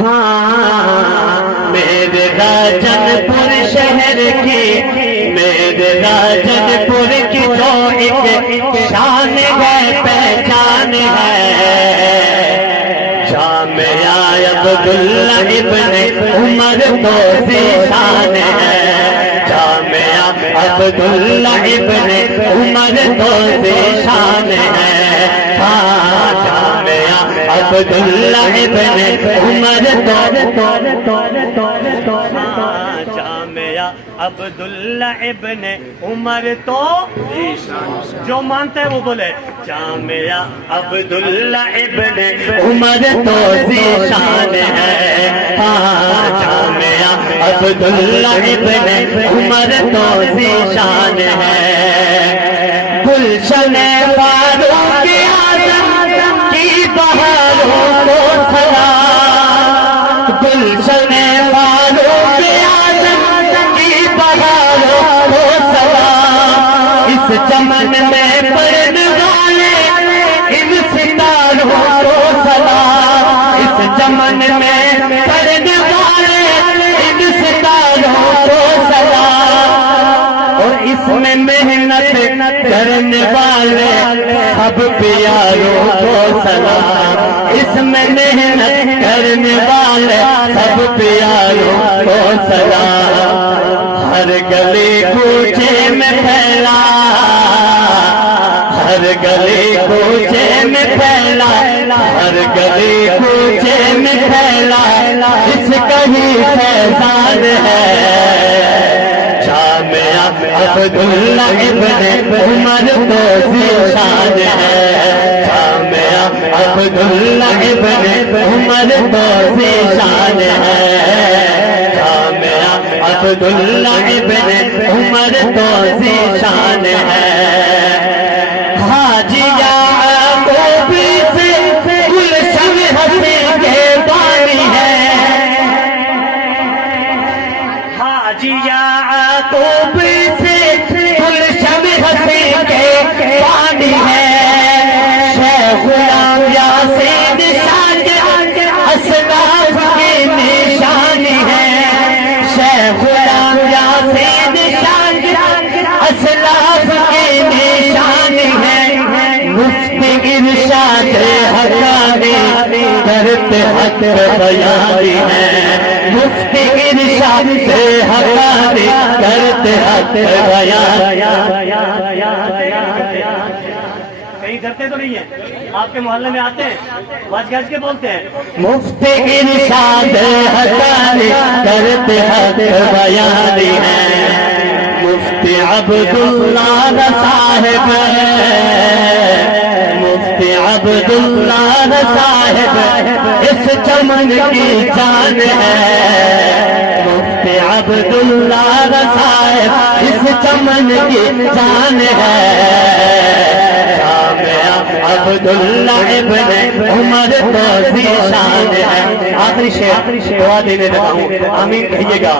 ہاں میرے راجن پور شہر کی، میرے راجن پور کی جو ایک شان ہے، پہچان ہے، جامعہ عبداللہ ابن عمر تو ذیشان ہے، جامعہ عبداللہ ابن عمر تو ذیشان ہے، ہاں جامعہ عبداللہ ابن عمر تو، جامعہ عبداللہ ابن عمر تو، جو مانتے ہیں وہ بولے جامعہ عبداللہ ابن عمر تو ذیشان ہے، ہاں جامعہ عبداللہ ابن عمر تو ذیشان ہے، گلشن فاروق اعظم کی بہاروں کو سلام، گلشن فاروق اعظم کی بہاروں کو سلام، اس چمن میں پڑھنے والے ان ستاروں کو سلام، اس چمن میں پڑھنے والے ان ستاروں کو سلام، اور اس میں محنت کرنے والے سب پیاروں کو سلام، اس میں محنت کرنے والے سب پیاروں کو سلام، ہر گلی کوچے میں پھیلا، ہر گلی کوچے میں پھیلا، ہر گلی کوچے میں پھیلا اس کا ہی فیضان ہے، جامعہ عبداللہ ابن عمر تو ذیشان ہے، جامعہ عبداللہ ابن عمر تو ذیشان ہے، جامعہ عبداللہ ابن عمر تو ذیشان ہے، حاجی یعقوب سے گلشن حسین کے بانی ہے، حاجی یعقوب سے گلشن حسین کے بانی ہے، شیخ غلام یاسین شاگرد اسلاف کی نشانی ہے، شیخ غلام یاسین شاگرد اسلاف کی نشانی ہے، مفتی ارشاد حقانی کرتے حق بیانی ہے، مفتی ارشاد حقانی کرتے حق بیانی، کہیں ڈرتے تو نہیں ہیں؟ آپ کے محلے میں آتے ہیں بچ گج کے بولتے ہیں مفتی ارشاد حقانی کرتے حق بیانی ہے، مفتی عبداللہ صاحب ہے، مفتی عبداللہ صاحب اس چمن کی جان ہے، مفتی عبداللہ صاحب اس چمن کی جان ہے، جامعہ عبداللہ ابن عمر تو ذیشان ہے، آخری شعر دعا دینے لگا ہوں، آمین کہیے گا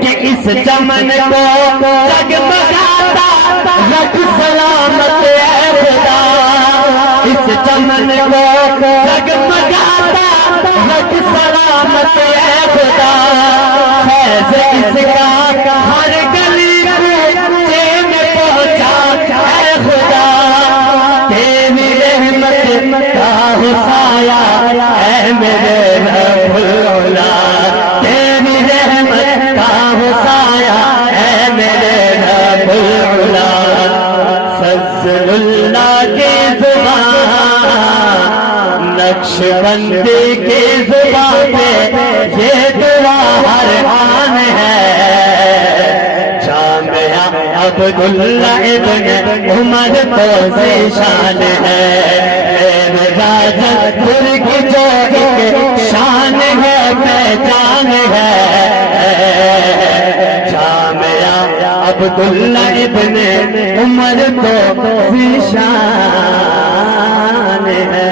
کہ اس چمن کو جگمگاتا رکھ سلامت اے خدا، اس چمن کو جگمگاتا رکھ سلامت اے خدا، فیض اس کا ہر گلی کوچے میں پہنچا اے خدا، تیری رحمت کا سایہ اے میرے رب العلا، تیری رحمت کا سایہ اے میرے رب العلا، فضل اللہ کی زبان نقش بندی کی زبان پہ یہ دعا ہر آن ہے، جامعہ عبداللہ ابن عمر تو ذیشان ہے، میرے راجن پور کی جو ایک شان ہے، پہچان ہے، جامعہ عبداللہ ابن عمر تو ذیشان ہے۔